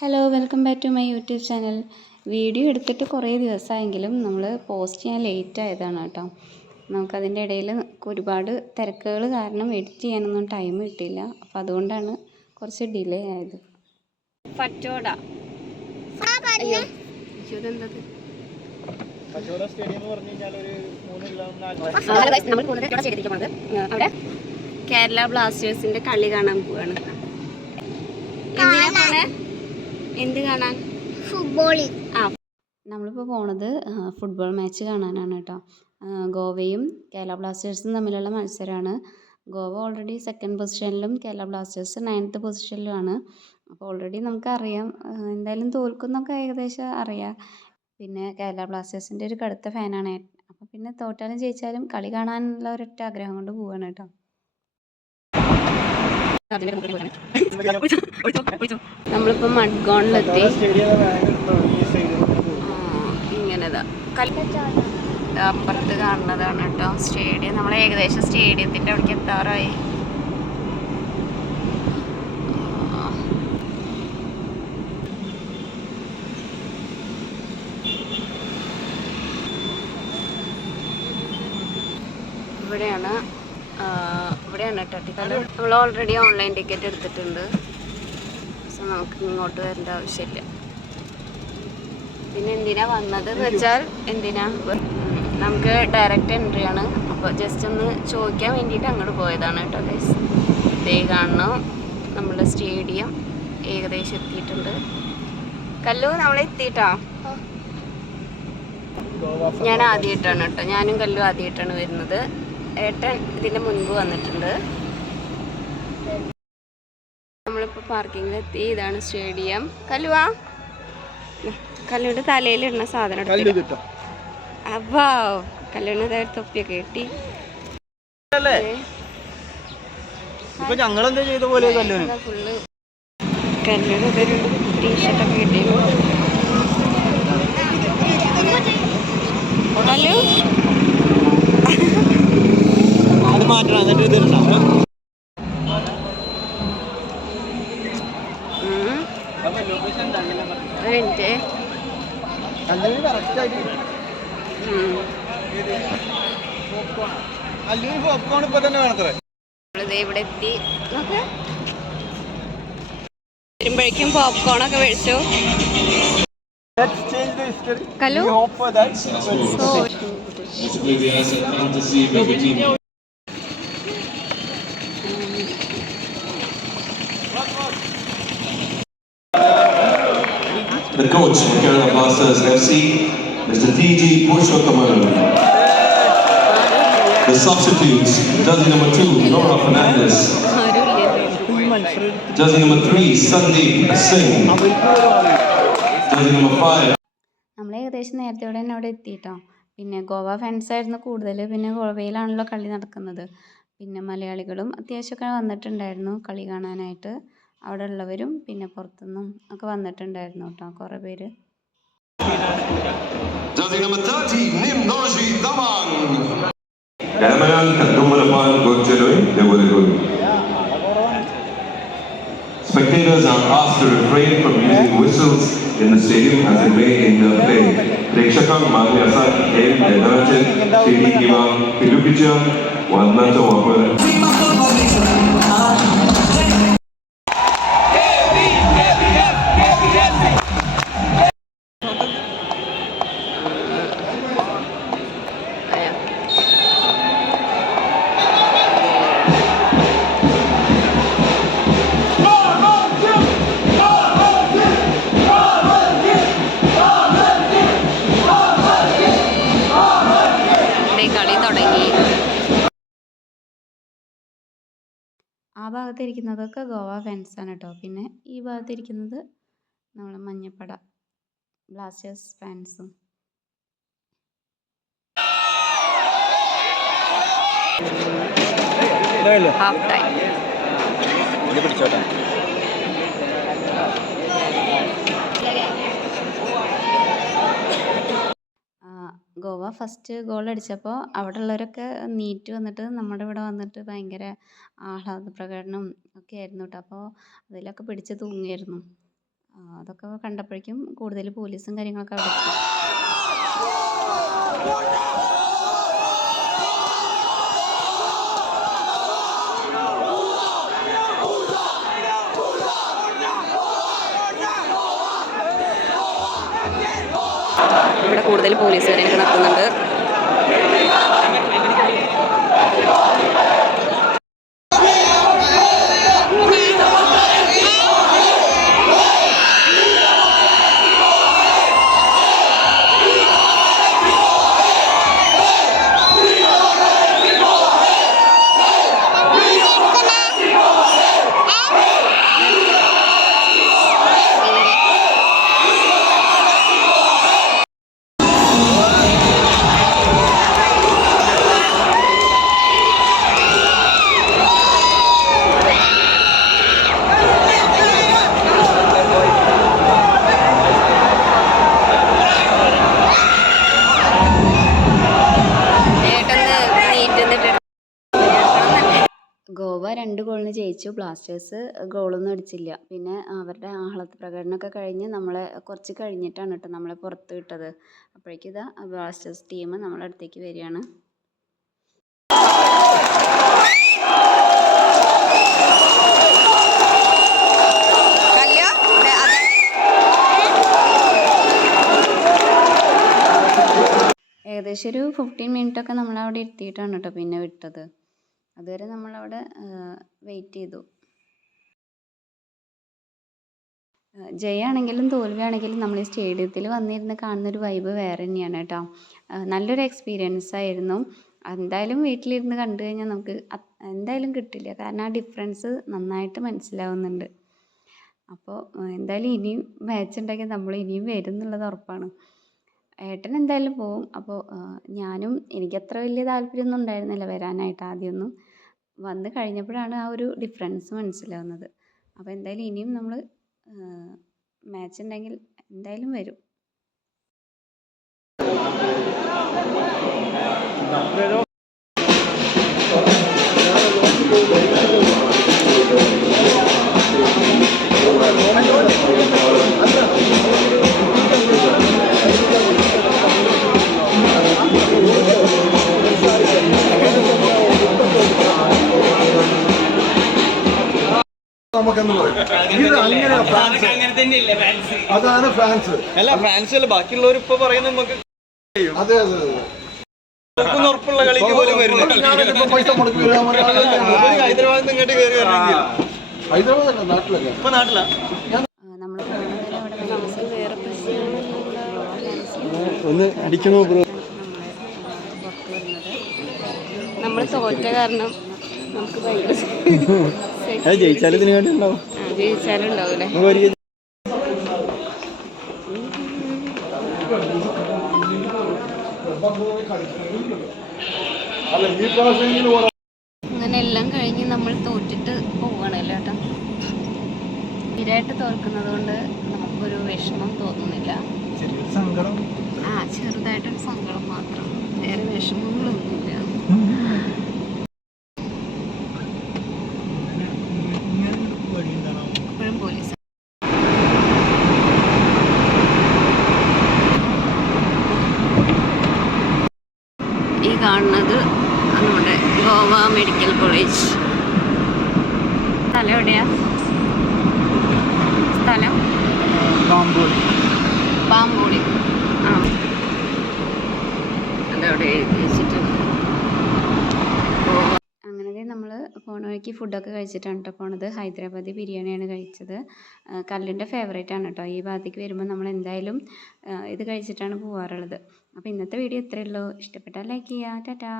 Hello, welcome back to my YouTube channel. Video എടുത്തിട്ട് കുറേ ദിവസമായെങ്കിലും നമ്മൾ പോസ്റ്റ് ചെയ്യാൻ ലേറ്റ് ആയതാണ് കേട്ടോ. നമുക്കതിൻ്റെ ഇടയിൽ ഒരുപാട് തിരക്കുകൾ കാരണം എഡിറ്റ് ചെയ്യാനൊന്നും ടൈം കിട്ടിയില്ല. അപ്പോൾ അതുകൊണ്ടാണ് കുറച്ച് ഡിലേ ആയത്. പറ്റോട അയ്യോ ഇതെന്തത്? നമ്മൾ പോകുന്നത് സ്റ്റേഡിയത്തിലേക്ക് പോകുന്നത്. അവിടെ കേരള ബ്ലാസ്റ്റേഴ്സിന്റെ കളി കാണാൻ പോവാണ്. എന്തിനാ പോണേ? എന്ത് കാണാൻ? ഫുട്ബോളിൽ. നമ്മളിപ്പോൾ പോണത് ഫുട്ബോൾ മാച്ച് കാണാനാണ് കേട്ടോ. ഗോവയും കേരള ബ്ലാസ്റ്റേഴ്സും തമ്മിലുള്ള മത്സരമാണ്. ഗോവ ഓൾറെഡി 2nd പൊസിഷനിലും കേരള ബ്ലാസ്റ്റേഴ്സ് 9th പൊസിഷനിലുമാണ്. അപ്പോൾ ഓൾറെഡി നമുക്കറിയാം എന്തായാലും തോൽക്കുന്നൊക്കെ ഏകദേശം അറിയാം. പിന്നെ കേരള ബ്ലാസ്റ്റേഴ്സിൻ്റെ ഒരു കടുത്ത ഫാനാണ്. അപ്പോൾ പിന്നെ തോറ്റാലും ജയിച്ചാലും കളി കാണാനുള്ള ഒരൊറ്റ ആഗ്രഹം കൊണ്ട് പോവാണ് കേട്ടോ. നമ്മളിപ്പോൾ മഡ്ഗോണിലെത്തി. ഇങ്ങനെതാ അപ്പുറത്ത് കാണുന്നതാണ് കേട്ടോ സ്റ്റേഡിയം. നമ്മൾ ഏകദേശം സ്റ്റേഡിയത്തിൻ്റെ അവിടേക്ക് എത്താറായി. ഇവിടെയാണ് കേട്ടോ ടിക്കറ്റ്. നമ്മൾ ഓൾറെഡി ഓൺലൈൻ ടിക്കറ്റ് എടുത്തിട്ടുണ്ട്. സോ നമുക്ക് ഇങ്ങോട്ട് വരേണ്ട ആവശ്യമില്ല. പിന്നെ എന്തിനാ വന്നതെന്ന് വെച്ചാൽ നമുക്ക് ഡയറക്റ്റ് എൻട്രി ആണ്. അപ്പോൾ ജസ്റ്റ് ഒന്ന് ചോദിക്കാൻ വേണ്ടിയിട്ട് അങ്ങോട്ട് പോയതാണ് കേട്ടോ ഗൈസ്. ഇതേ കാണണം നമ്മുടെ സ്റ്റേഡിയം ഏകദേശം എത്തിയിട്ടുണ്ട്. കല്ലു നമ്മളെത്തിയിട്ടോ. ഞാൻ ആദ്യമായിട്ടാണ് കേട്ടോ, ഞാനും കല്ലു ആദ്യമായിട്ടാണ് വരുന്നത്. ഏട്ടൻ ഇതിൻ്റെ മുൻപ് വന്നിട്ടുണ്ട്. നമ്മളിപ്പോൾ പാർക്കിങ്ങിലെത്തി. ഇതാണ് സ്റ്റേഡിയം. കല്ലുവാ, കല്ലുവിൻ്റെ തലയിലിടുന്ന സാധനം എടുത്തിട്ട്. അപ്പൊ കല്ലുവിന് തൊപ്പിയൊക്കെ കിട്ടി. ഫുള്ള് കല്ലുവിന് ടീഷർട്ടൊക്കെ കിട്ടി. കല്ലു ഇവിടെ എത്തി. വരുമ്പോഴേക്കും പോപ്കോണൊക്കെ മേടിച്ചു. കല്ലു The coach of Kerala Blasters FC, Mr. D.G. Purushothaman. The substitutes, jersey number 2, Nora Fernandez. Jersey number 3, Sandeep Singh. Jersey number 5. നമ്മൾ ഏകദേശം നേരത്തെയോടെ തന്നെ അവിടെ എത്തിയിട്ടോ. പിന്നെ ഗോവ ഫാൻസായിരുന്നു കൂടുതൽ. പിന്നെ ഗോവയിലാണല്ലോ കളി നടക്കുന്നത്. പിന്നെ മലയാളികളും അത്യാവശ്യമൊക്കെ വന്നിട്ടുണ്ടായിരുന്നു കളി കാണാനായിട്ട്. അവിടെ ഉള്ളവരും പിന്നെ പുറത്തുനിന്നും ഒക്കെ വന്നിട്ടുണ്ടായിരുന്നു കേട്ടോ കുറേ പേര്. Spectators are asked to refrain from using whistles in the stadium as they play in the play. Prekshakam Magnasa M. Edarajan CD Kiva Pilupicha Vannato Wapur. ആ ഭാഗത്തിരിക്കുന്നതൊക്കെ ഗോവ ഫാൻസാണ് കേട്ടോ. പിന്നെ ഈ ഭാഗത്തിരിക്കുന്നത് നമ്മൾ മഞ്ഞപ്പട ബ്ലാസ്റ്റേഴ്സ് ഫാൻസും. Half time. Goa Goa first goal അടിച്ചപ്പോൾ അവിടെ ഉള്ളവരൊക്കെ നീറ്റ് വന്നിട്ട് നമ്മുടെ ഇവിടെ വന്നിട്ട് ഭയങ്കര ആഹ്ലാദ പ്രകടനം ഒക്കെ ആയിരുന്നു കേട്ടോ. അപ്പോൾ അതിലൊക്കെ പിടിച്ച് തൂങ്ങിയായിരുന്നു. അതൊക്കെ കണ്ടപ്പോഴേക്കും കൂടുതൽ പോലീസും കാര്യങ്ങളൊക്കെ അവിടെ എത്തി. ഇവിടെ കൂടുതൽ പോലീസുകാരൊക്കെ നടത്തുന്നുണ്ട്. ഗോവ 2 ഗോളിന് ജയിച്ചു. ബ്ലാസ്റ്റേഴ്സ് ഗോളൊന്നും അടിച്ചില്ല. പിന്നെ അവരുടെ ആഹ്ലാദ പ്രകടനമൊക്കെ കഴിഞ്ഞ് നമ്മളെ കുറച്ച് കഴിഞ്ഞിട്ടാണ് കേട്ടോ നമ്മളെ പുറത്ത് വിട്ടത്. അപ്പോഴേക്കും ഇതാ ബ്ലാസ്റ്റേഴ്സ് ടീം നമ്മളെ അടുത്തേക്ക് വരികയാണ്. ഏകദേശം ഒരു 15 മിനിറ്റൊക്കെ നമ്മളവിടെ ഇരുത്തിയിട്ടാണ് കേട്ടോ പിന്നെ വിട്ടത്. അതുവരെ നമ്മളവിടെ വെയിറ്റ് ചെയ്തു. ജയമാണെങ്കിലും തോൽവിയാണെങ്കിലും നമ്മൾ ഈ സ്റ്റേഡിയത്തിൽ വന്നിരുന്ന് കാണുന്നൊരു വൈബ് വേറെ തന്നെയാണ് കേട്ടോ. നല്ലൊരു എക്സ്പീരിയൻസ് ആയിരുന്നു. എന്തായാലും വീട്ടിലിരുന്ന് കണ്ടു കഴിഞ്ഞാൽ നമുക്ക് എന്തായാലും കിട്ടില്ല. കാരണം ആ ഡിഫറൻസ് നന്നായിട്ട് മനസ്സിലാവുന്നുണ്ട്. അപ്പോൾ എന്തായാലും ഇനിയും മാച്ച് ഉണ്ടെങ്കിൽ നമ്മൾ ഇനിയും വരും എന്നുള്ളത് ഉറപ്പാണ്. ഏട്ടൻ എന്തായാലും പോവും. അപ്പോൾ ഞാനും എനിക്കത്ര വലിയ താല്പര്യമൊന്നും ഉണ്ടായിരുന്നില്ല വരാനായിട്ട് ആദ്യമൊന്നും. വന്ന് കഴിഞ്ഞപ്പോഴാണ് ആ ഒരു ഡിഫറൻസ് മനസ്സിലാവുന്നത്. അപ്പോൾ എന്തായാലും ഇനിയും നമ്മൾ മാച്ച് ഉണ്ടെങ്കിൽ എന്തായാലും വരും. നമുക്കെന്ന് പറയും ഇത് അതാണ് ഫ്രാൻസ്. അല്ല ഫ്രാൻസ് അല്ല ബാക്കിയുള്ളവർ ഇപ്പൊ പറയുന്നത് നമുക്ക് അതെ അതെ അതെ ഉറപ്പുള്ള കളിക്ക് പോലും വരുന്നത് പൈസ മുടക്കി ഹൈദരാബാദിൽ നിന്ന് ഇങ്ങോട്ട് കയറി വരണമെങ്കിൽ ഹൈദരാബാദ് നാട്ടിലല്ലേ ഇപ്പൊ നാട്ടിലാ നമ്മൾ വേറെ ഒന്ന് അടിക്കണോ ബ്രോ? നമ്മൾ തോറ്റ കാരണം നമുക്ക് ഭയങ്കര ജയിച്ചാലും ഇതിന് വേണ്ടി ഉണ്ടാവും. ജയിച്ചാലും ഉണ്ടാവൂലേ. അങ്ങനെ എല്ലാം കഴിഞ്ഞ് നമ്മൾ തോറ്റിട്ട് പോവുകയാണല്ലോ കേട്ടോ. സ്ഥിരമായിട്ട് തോൽക്കുന്നത് കൊണ്ട് നമുക്കൊരു വിഷമം തോന്നുന്നില്ല. ചെറുതായിട്ടൊരു സങ്കടം മാത്രം, വേറെ വിഷമങ്ങളൊന്നുമില്ല. ഇപ്പോഴും പോലീസ് ഈ കാണുന്നത് നമ്മുടെ ഗോവ മെഡിക്കൽ കോളേജ്. സ്ഥലം എവിടെയാ? സ്ഥലം പാമ്പോളി. ആ അതവിടെ എഴുതി വെച്ചിട്ടുണ്ട് ഗോവ. അങ്ങനെ നമ്മൾ പോണ വഴിക്ക് ഫുഡൊക്കെ കഴിച്ചിട്ടാണ് കേട്ടോ പോണത്. ഹൈദരാബാദി ബിരിയാണിയാണ് കഴിച്ചത്. കല്ലിൻ്റെ ഫേവറേറ്റ് ആണ് കേട്ടോ. ഈ ഭാഗത്തേക്ക് വരുമ്പോൾ നമ്മൾ എന്തായാലും ഇത് കഴിച്ചിട്ടാണ് പോകാറുള്ളത്. അപ്പോൾ ഇന്നത്തെ വീഡിയോ ഇത്രയേ ഉള്ളൂ. ഇഷ്ടപ്പെട്ടാൽ ലൈക്ക് ചെയ്യുക. ടാറ്റാ.